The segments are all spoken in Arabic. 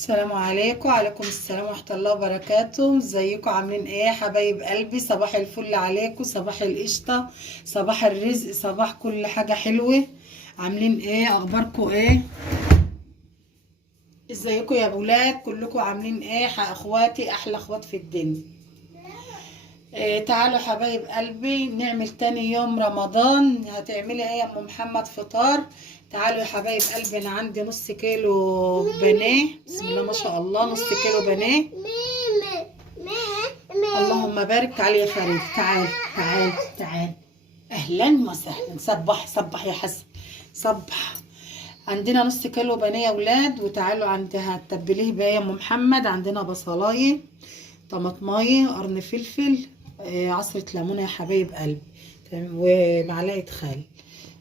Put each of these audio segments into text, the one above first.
السلام عليكم. وعليكم السلام ورحمة الله وبركاته. ازيكم؟ عاملين ايه يا حبايب قلبي؟ صباح الفل عليكم، صباح القشطة، صباح الرزق، صباح كل حاجة حلوة. عاملين ايه؟ اخباركم ايه؟ ازيكم يا اولاد؟ كلكم عاملين ايه؟ اخواتي احلى اخوات في الدنيا. إيه، تعالوا حبايب قلبي نعمل تاني يوم رمضان. هتعملي ايه يا ام محمد؟ فطار. تعالوا يا حبايب قلبي، انا عندي نص كيلو بانيه، بسم الله ما شاء الله، نص كيلو بانيه. اللهم بارك. تعالي يا فريد، تعال تعال تعال. اهلا وسهلا. صبح صبح يا حسن، صبح. عندنا نص كيلو بانيه يا ولاد. وتعالوا عندها هتتبليه بقى يا ام محمد. عندنا بصلايه، طماطمايه، قرن فلفل، عصرة ليمونة يا حبايب قلبي، تمام، ومعلقة خل.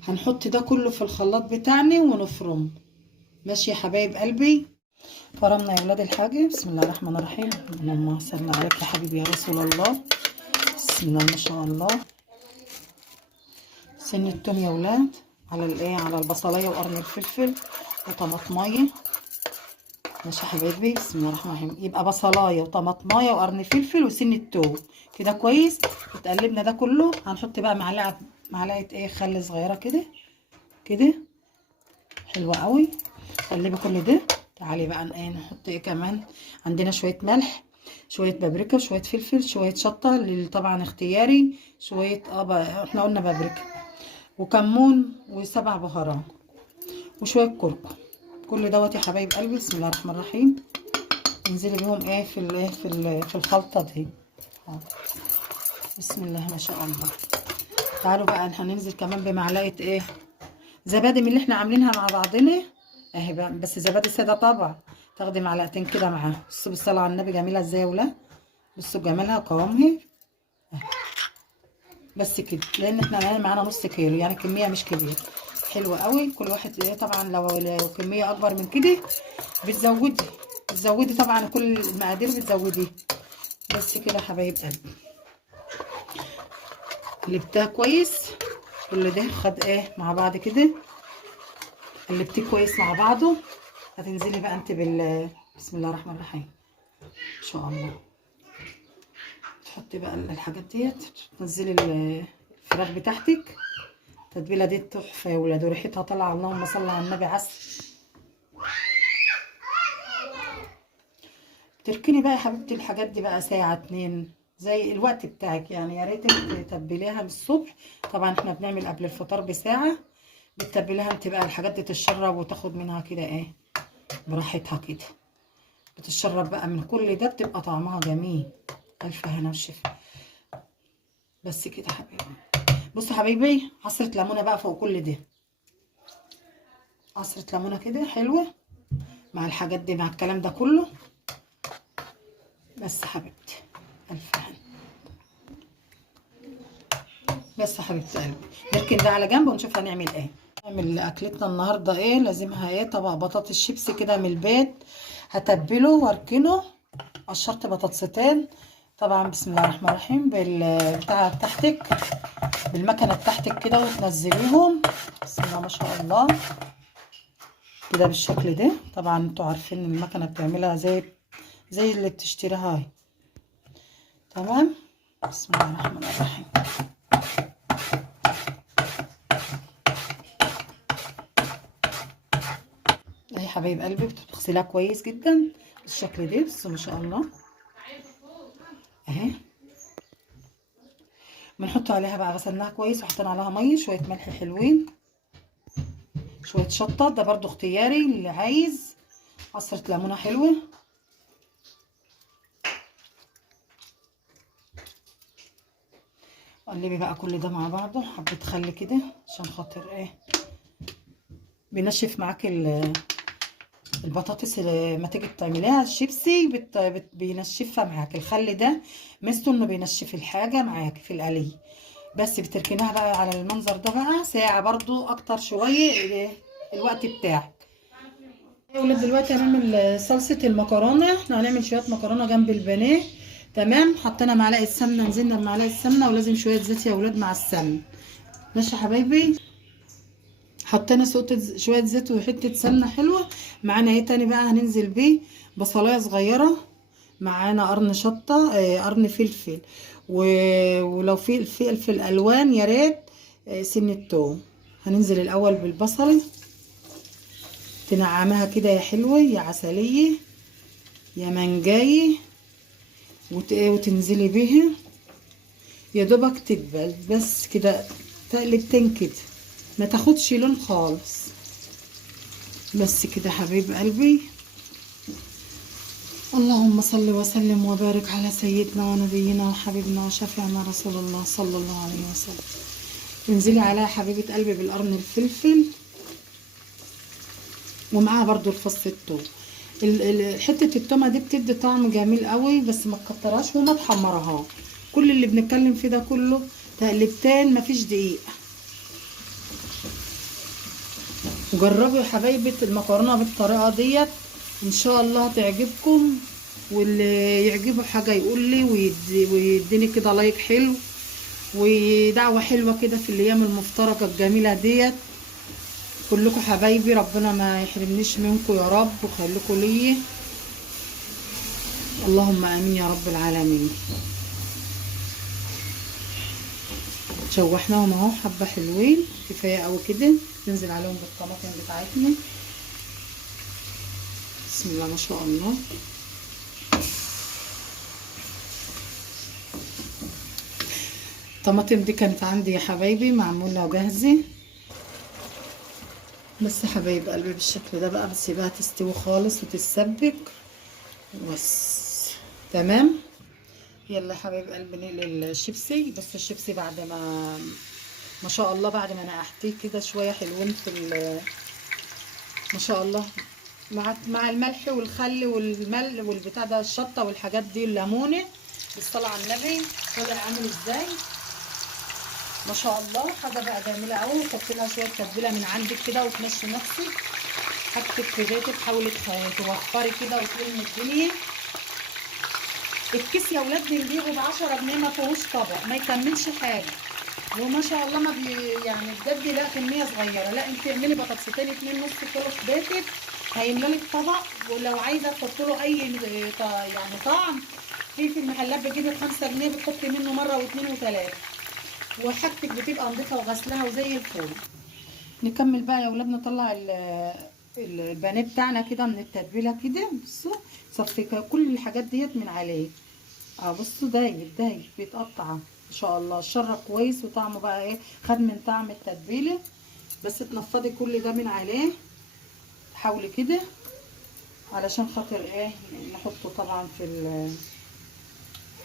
هنحط ده كله في الخلاط بتاعنا ونفرمه. ماشي يا حبايب قلبي. فرمنا يا ولاد الحاجة. بسم الله الرحمن الرحيم. اللهم صل عليك يا حبيبي يا رسول الله. بسم الله ما شاء الله. سن التوم يا ولاد على الايه، على البصلايه وقرن الفلفل وطماطمايه. ماشي يا حبايبي. بسم الله الرحمن الرحيم. يبقى بصلايه وطماطمايه وقرن فلفل وسن التوم كده كويس. اتقلبنا ده كله. هنحط بقى معلقه ايه، خل صغيره كده كده. حلوه قوي. قلبي كل ده. تعالي بقى ايه نحط ايه كمان. عندنا شويه ملح، شويه بابريكا، شويه فلفل، شويه شطه اللي طبعا اختياري، شويه احنا قلنا بابريكا، وكمون، وسبع بهارات، وشويه كركم. كل دوت يا حبايب قلبي. بسم الله الرحمن الرحيم. انزلي بيهم ايه في في الخلطه دي. بسم الله ما شاء الله. تعالوا بقى هننزل كمان بمعلقه ايه، زبادي من اللي احنا عاملينها مع بعضنا اهي بقى، بس زبادي ساده طبعا. تاخدي معلقتين كده معاها. بصوا بالصلاه على النبي جميله ازاي يا ولاد. بصوا جمالها وقوامها. بس كده، لان احنا هنعمل معانا نص كيلو، يعني كميه مش كبيره. حلوه قوي. كل واحد ايه طبعا، لو كميه اكبر من كده بتزودي طبعا، كل المقادير بتزوديه. بس كده يا حبايب قلبي. قلبتها كويس. كل ده خد ايه مع بعض كده. قلبتيه كويس مع بعضه. هتنزلي بقى انت بسم الله الرحمن الرحيم ان شاء الله. تحطي بقى الحاجات ديت، تنزلي الفراخ بتاعتك. التتبيله دي تحفه يا ولاد، وريحتها طالعه. اللهم صل على النبي. عسل. تركني بقى يا حبيبتي الحاجات دي بقى ساعه اتنين زي الوقت بتاعك، يعني يا ريتك تتبليها من الصبح. طبعا احنا بنعمل قبل الفطار بساعه. بتتبليها انت بقى الحاجات دي تتشرب وتاخد منها كده ايه براحتها كده. بتتشرب بقى من كل ده، بتبقى طعمها جميل. الف هنا وشفا. بس كده يا حبيبي. بصوا حبيبي، عصرة ليمونة بقى فوق كل ده. عصرة ليمونة كده حلوة مع الحاجات دي، مع الكلام ده كله. بس حبيبتي الف هنا. بس حبيبتي قلبي، نركن ده على جنب ونشوف هنعمل ايه. نعمل اكلتنا النهارده ايه. لازمها ايه، طبق بطاطس شيبسي كده من البيت. هتبله واركنه. قشرت بطاطستين طبعا. بسم الله الرحمن الرحيم. بالبتاعه بتاعتك، بالمكنه بتاعتك كده، وتنزليهم. بسم الله ما شاء الله كده بالشكل ده. طبعا انتوا عارفين المكنه بتعملها زي اللي بتشتريها هاي. تمام. بسم الله الرحمن الرحيم. اهي حبايب قلبي، بتغسليها كويس جدا بالشكل ده. بس ما شاء الله اهي. بنحط عليها بقى، غسلناها كويس وحطينا عليها ميه، شويه ملح حلوين، شويه شطه، ده برضو اختياري اللي عايز. عصره ليمونه حلوه. قلبي بقى كل ده مع بعضه. حبه خل كده عشان خاطر ايه، بينشف معاك البطاطس. لما تيجي تعمليها الشيبسي بينشفها معاك. الخل ده ميزته انه بينشف الحاجه معاك في القلي. بس بتركنها بقى على المنظر ده بقى ساعه، برضو اكتر شويه الوقت بتاعك. يا ولاد دلوقتي هنعمل صلصه المكرونه. احنا هنعمل شويه مكرونه جنب البانيه. تمام. حطينا معلقه سمنه، نزلنا بمعلقه سمنه، ولازم شويه زيت يا ولاد مع السمنه. ماشي يا حبايبي. حطينا شويه زيت وحته سمنه حلوه. معانا ايه تاني بقى؟ هننزل بيه بصلايه صغيره، معانا قرن شطه، قرن فلفل، ولو في فلفل الوان يا ريت، سن التوم. هننزل الاول بالبصل، تنعمها كده يا حلوه يا عسليه يا منجايه، وتنزلي بيها يا دوبك تدبل بس كده، تقلبتين كده، ما تاخدش لون خالص. بس كده حبيب قلبي. اللهم صل وسلم وبارك على سيدنا ونبينا وحبيبنا وشفيعنا رسول الله صلى الله عليه وسلم. انزلي عليها حبيبة قلبي بالقرن الفلفل، ومعاها برضو الفص الثوم. حتة التومة دي بتدي طعم جميل قوي، بس ما تكترهاش وما تحمرهاش. كل اللي بنتكلم فيه ده كله تقلبتين، مفيش دقيق. جربوا يا حبايبي المكرونه بالطريقه ديت، ان شاء الله هتعجبكم. واللي يعجبه حاجه يقول لي ويديني كده لايك حلو ودعوه حلوه كده في الايام المفترجه الجميله ديت. كلكم حبايبي، ربنا ما يحرمنيش منكم يا رب وخليكم ليا، اللهم امين يا رب العالمين. شوحناهم اهو حبه حلوين، كفايه قوي كده. ننزل عليهم بالطماطم بتاعتنا، بسم الله ما شاء الله. الطماطم دي كانت عندي يا حبايبي معموله وجاهزه، بس يا حبايب قلبي بالشكل ده بقى بسيبها تستوي خالص وتتسبك بس. تمام. يلا يا حبايب قلبي نقلي الشيبسي. بس الشيبسي بعد ما شاء الله بعد ما نقحتيه كده شويه حلوين في ما شاء الله، مع الملح والخل والملح والبتاع ده، الشطه والحاجات دي، الليمونه، بالصلاه على النبي. طلع عامل ازاي ما شاء الله، حاجه بقى جميله قوي. حطي لها شويه تتبيله من عندك كده وتمشي نفسك، حاجتك في بيتك، حاولي توفري كده وتلمي الدنيا. الكيس يا ولاد بنجيبه ب10 جنيه، ما فيهوش طبق، ما يكملش حاجه، وما شاء الله ما يعني بجد لا كميه صغيره. لا انت اعملي بطاطستين 2 نص كيلو في بيتك، هيملى لك طبق. ولو عايزه تحطي له اي يعني طعم، في المحلات بتجيبي ب5 جنيه، بتحطي منه مره واثنين وثلاثه، وحاجتك بتبقى نضيفه وغسلها وزي الفل. نكمل بقى يا ولاد، نطلع البانيه بتاعنا كده من التتبيله كده. بصوا صفي كل الحاجات ديت من عليه. بصوا دايب بيتقطع ما شاء الله. الشره كويس وطعمه بقى ايه، خد من طعم التتبيله. بس تنفضي كل ده من عليه، حاولي كده علشان خاطر ايه نحطه طبعا في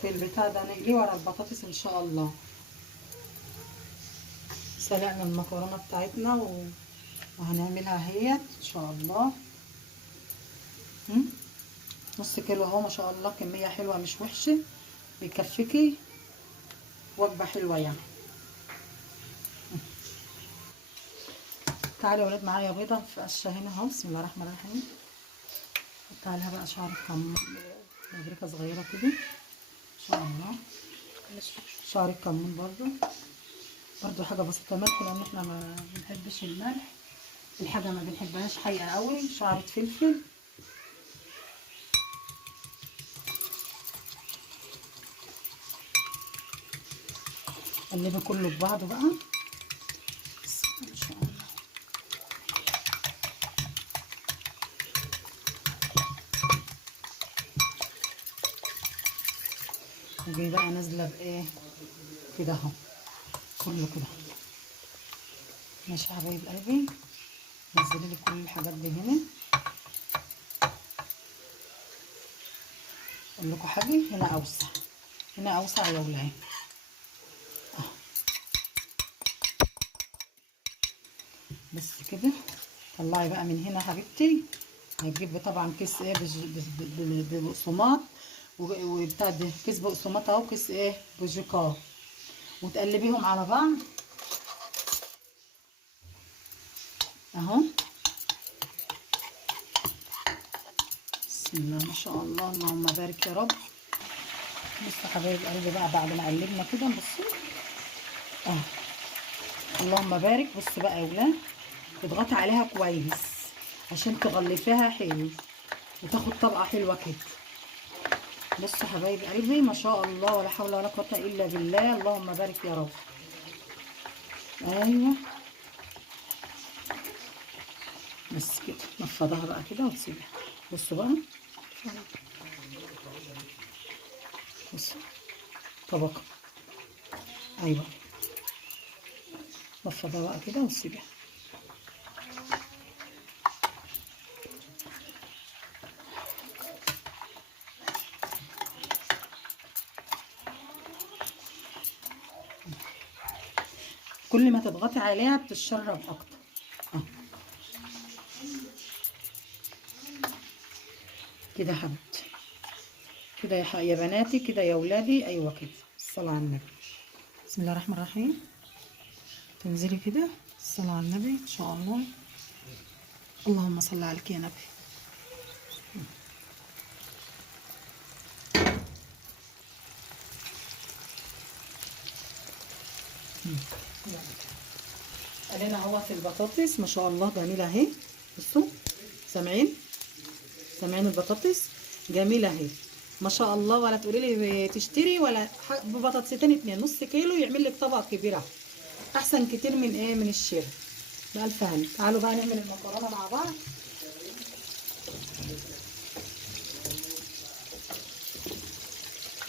البتاع ده، نقليه ورا البطاطس ان شاء الله. سلقنا المكرونه بتاعتنا وهنعملها اهيت ان شاء الله. نص كيلو اهو ما شاء الله، كميه حلوه مش وحشه، بيكفيكي وجبه حلوه يعني. تعالوا يا ولاد معايا بيضه في قشه هنا اهو، بسم الله الرحمن الرحيم. حط عليها بقى شعره كمون، مبركه صغيره كده ان شاء الله. شعره كمون برضو حاجه بسيطه، ملح لان احنا ما بنحبش الملح، الحاجه ما بنحبهاش حقيقه قوي. شعره فلفل، قلبي كله في بعضه بقى، بسم الله ما شاء الله. وجاي بقى نازله بايه كده اهو، كله كده ماشي يا حبايب قلبي. نزلي لي كل الحاجات دي هنا. اقول لكم حاجه، هنا اوسع، هنا اوسع يا ولاد. بس كده. طلعي بقى من هنا حبيبتي. هتجيب طبعا كيس ايه بقسماط، وبتاع ده كيس بقسماط اهو، كيس ايه بوجيكار، وتقلبيهم على بعض اهو. بسم الله ما شاء الله، اللهم بارك يا رب. بصوا حبايب قلبي بقى بعد ما قلبنا كده، بصوا اهو، اللهم بارك. بصوا بقى يا ولاد اضغطي عليها كويس عشان تغلفيها حلو وتاخد طبقه حلوه كده. بصوا حبايب قلبي ما شاء الله ولا حول ولا قوه الا بالله، اللهم بارك يا رب. ايوه بس كده، نفضها بقى كده وتسيبها. بصوا بقى، بصوا طبقه. ايوه نفضها بقى كده وتسيبها. كل ما تضغطي عليها بتتشرب اكتر. كده يا حبيبتي، كده يا بناتي، كده يا ولادي. ايوه كده، الصلاه على النبي. بسم الله الرحمن الرحيم. تنزلي كده، الصلاه على النبي ان شاء الله. اللهم صل عليك يا نبي. ادينا اهوت البطاطس ما شاء الله جميله اهي. بصوا، سامعين؟ سامعين البطاطس جميله اهي ما شاء الله. ولا تقولي لي تشتري ولا ببطاطستين اتنين نص كيلو يعمل لك طبق كبير اهو. احسن كتير من ايه، من الشراء. بألف هنا. تعالوا بقى نعمل المكرونه مع بعض.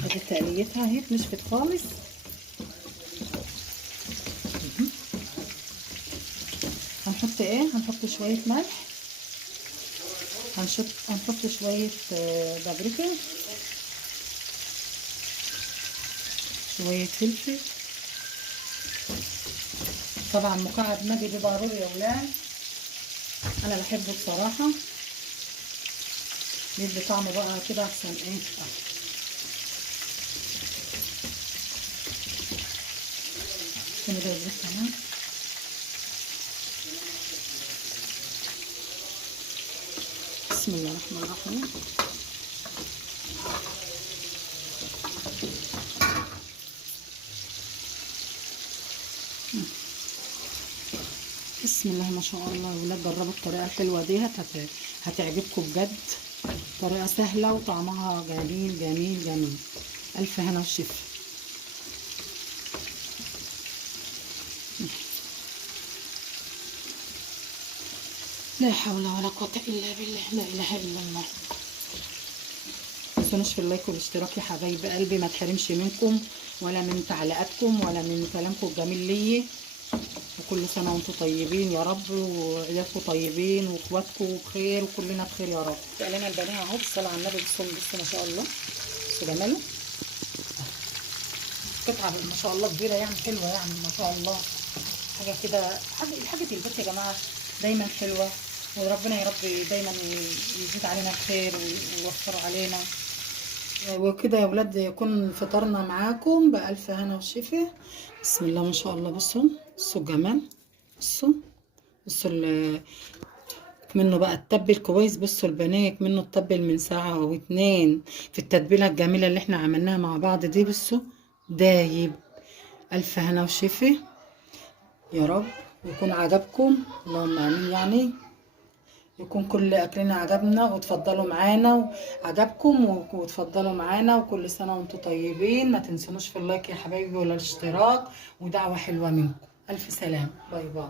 ادي تقليتها اهي نشفت خالص. هنحط ايه، هنحط شويه ملح، هنحط شويه بابريكا، شويه فلفل. طبعا مكعب ماجي ده ضروري يا ولاد، انا بحبه بصراحه، بيدي طعمه بقى كده احسن. ايه كده ده كمان. بسم الله الرحمن الرحيم. بسم الله ما شاء الله يا ولاد، جربوا الطريقه الحلوه دي هتعجبكم بجد. طريقه سهله وطعمها جميل جميل جميل. الف هنا وشفا. لا حول ولا قوه الا بالله، لا اله الا الله. متنسونوش في اللايك والاشتراك يا حبايب قلبي، ما تحرمش منكم ولا من تعليقاتكم ولا من كلامكم الجميل ليا. وكل سنه وانتم طيبين يا رب، وعيالكم طيبين واخواتكم بخير وكلنا بخير يا رب. قالنا البنات اهو بالصلاه على النبي. بصوا ما شاء الله، بصوا جماله. قطعه ما شاء الله كبيره يعني، حلوه يعني ما شاء الله. حاجه كده، حاجه البيت يا جماعه دايما حلوه. وربنا يا رب دايما يزيد علينا الخير ويوفر علينا. وكده يا ولاد يكون فطرنا معاكم بألف هنا وشفا. بسم الله ما شاء الله. بصوا بصوا الجمال. بصوا بصوا منه بقى التبل كويس. بصوا البنات منه التبل من ساعة او اتنين في التتبيلة الجميلة اللي احنا عملناها مع بعض دي. بصوا دايب. ألف هنا وشفا يا رب، ويكون عجبكم. اللهم امين. يعني يكون كل اكلنا عجبنا وتفضلوا معانا وعجبكم وتفضلوا معانا. وكل سنه وانتم طيبين. ما تنسونوش في اللايك يا حبايبي ولا الاشتراك، ودعوه حلوه منكم. الف سلام، باي باي.